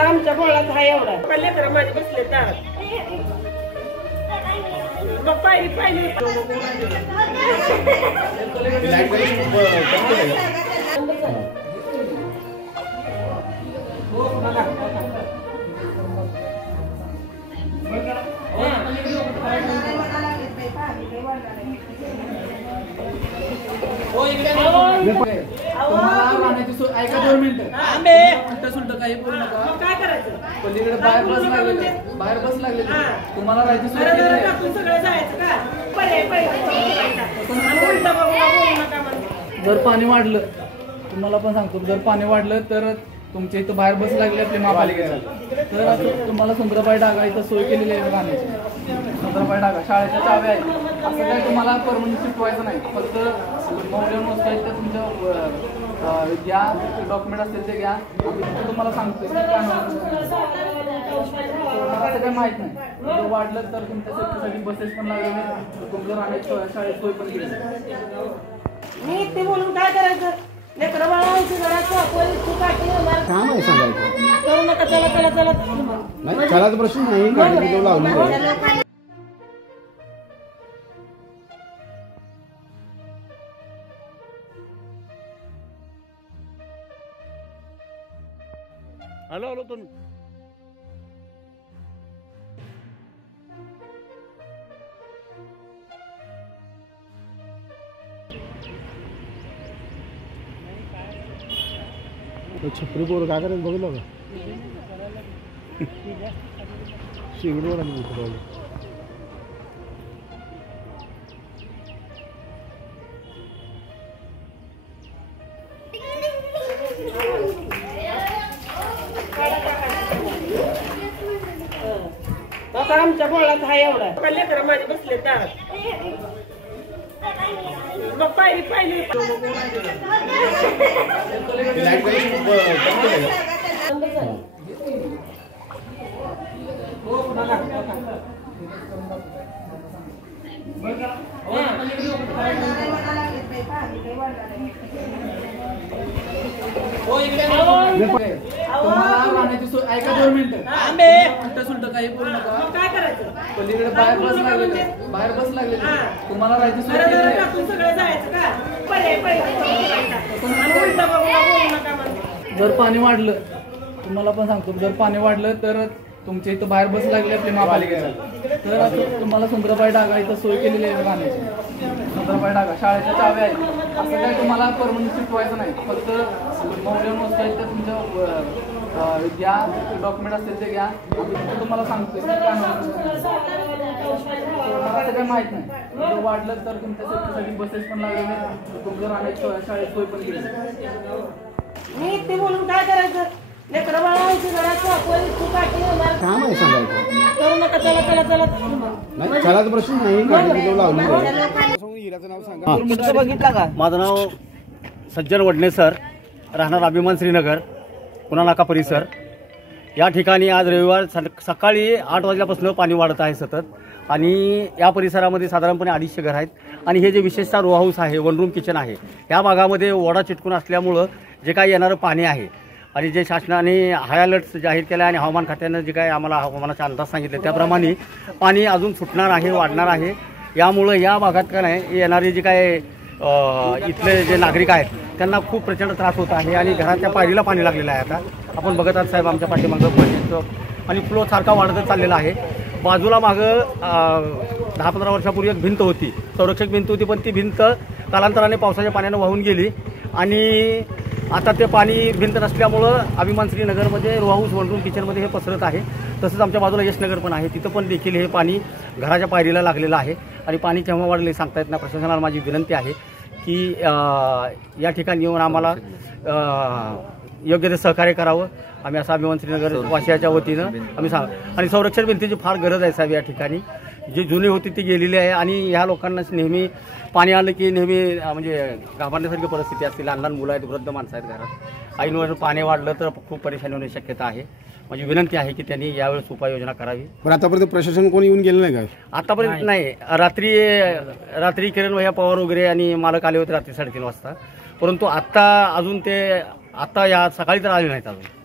आता आमच्या बोळात हा एवढा पहिले तर माझे बसले दारात मग पायरी पाहिली ऐका 2 मिनिटं सुलट काही बोलू नका. काय करायचं पलीकडे बाहेर बस लागले तुम्हाला राहायची सोय सगळं जायचं का जर पाणी वाढलं तुम्हाला पण सांगतो जर पाणी वाढलं तर तुमच्या इथं बाहेर बस लागली आपली महापालिकेचा तर आता तुम्हाला सुंदरबाई डागा इथं सोय केलेली आहे राहण्याची. सुंदरबाई डागा शाळेच्या चाव्या आहेत असं काही तुम्हाला परमनंट शिकवायचं नाही. फक्त मौल्यवान वस्तू आहेत त्या तुमच्या ज्या डॉक्युमेंट असतील ते घ्या. तुम्हाला सांगतोय असं काही माहित नाही. जर वाढलं तर तुमच्या सेफ्टीसाठी बसेस पण लागलेले तुमचं राहण्याची शाळेत सोय पण केली. मी ते बोलून काय करायचं लेकरं बाळांची घराचं काम आहे सांगायचं करू नका चला चला चला नाही चलाचा प्रश्न नाही गाडी लावली हॅलो हॅलो तुम्ही छपरी पोरं काय करायचं बघितलं का शेगडीवर आली आता आमच्या बोळात हा एवढा पहिले तर माझे बसले दारात मग पायरी पाहिली तुम्हाला राहण्याची सोय ऐका 2 मिनिटं सुलट काही बोलू नका. काय करायचं पलीकडे बाहेर बस लागले तुम्हाला राहायची सोय सगळं जायचं का जर पाणी वाढलं तुम्हाला पण सांगतो जर पाणी वाढलं तर तुमच्या इथं बाहेर बस लागली आपली महापालिकेचा तर आता तुम्हाला सुंदरबाई डागा इथं सोय केलेली आहे राहण्याची. सुंदरबाई डागा शाळेच्या चाव्या आहेत असं काही तुम्हाला परमनंट शिकवायचं नाही. फक्त मौल्यवान वस्तू आहेत त्या तुमच्या ज्या डॉक्युमेंट असतील ते घ्या. तुम्हाला सांगतोय असं काही माहित नाही. जर वाढलं तर तुमच्या सेफ्टीसाठी बसेस पण लागलेले तुमचं राहण्याची शाळेत सोय पण केली. मी ते बोलून काय करायचं लेकरं बाळांची घराचं काम आहे सांगायचं करू नका चला चला चला नाही चलाचा प्रश्न नाही गाडी लावली बघितला का. माझं नाव सज्जन वडणे सर, राहणार अभिमान श्रीनगर, पुणा नाका परिसर. या ठिकाणी आज रविवार सकाळी 8 वाजल्यापासून पाणी वाढत आहे सतत आणि या परिसरामध्ये साधारणपणे 250 घर आहेत आणि हे जे विशेषतः रो हाऊस आहे, 1 रूम किचन आहे, या भागामध्ये ओढा चिटकून असल्यामुळं जे काही येणारं पाणी आहे आणि जे शासनाने हाय अलर्ट जाहीर केला आणि हवामान खात्यानं जे काही आम्हाला हवामानाचा अंदाज सांगितले त्याप्रमाणे पाणी अजून सुटणार आहे, वाढणार आहे. यामुळं या भागात काय नाही येणारे जे काय इथले जे नागरिक आहेत त्यांना खूप प्रचंड त्रास होत आहे आणि घराच्या पायरीला पाणी लागलेलं आहे. आता आपण बघत आहात साहेब आमच्या पाठीमागं पाण्याचं आणि फ्लो सारखा वाढतच चाललेला आहे. बाजूला मागं 10-15 वर्षापूर्वी एक भिंत होती, संरक्षक भिंत होती, पण ती भिंत कालांतराने पावसाच्या पाण्यानं वाहून गेली आणि आता ते पाणी भिंत नसल्यामुळं अभिमान श्रीनगरमध्ये रो हाऊस 1 रूम किचनमध्ये हे पसरत आहे. तसंच आमच्या बाजूला यशनगर पण आहे, तिथं पण देखील हे पाणी घराच्या पायरीला लागलेलं आहे आणि पाणी केव्हा वाढले सांगता येत नाही. प्रशासनाला माझी विनंती आहे की या ठिकाणी येऊन आम्हाला योग्य ते सहकार्य करावं. आम्ही असं अभिमान श्रीनगर वासियाच्या वतीनं आम्ही आणि संरक्षण भिंतीची फार गरज आहे साहेब. या ठिकाणी जी जुनी होती ती गेलेली आहे आणि ह्या लोकांना नेहमी पाणी आलं की नेहमी म्हणजे घाबरण्यासारखी परिस्थिती असते. लहान लहान मुलं आहेत, वृद्ध माणसं आहेत घरात. ऐनवेळेस पाणी वाढलं तर खूप परेशानी होण्याची शक्यता आहे. माझी विनंती आहे की त्यांनी यावेळेस उपाययोजना करावी. पण आतापर्यंत प्रशासन कोणी येऊन गेलं नाही का? आतापर्यंत नाही. रात्री किरण भैया पवार वगैरे आणि मालक आले होते रात्री 3:30 वाजता, परंतु आत्ता अजून ते या सकाळी तर आले नाहीत अजून.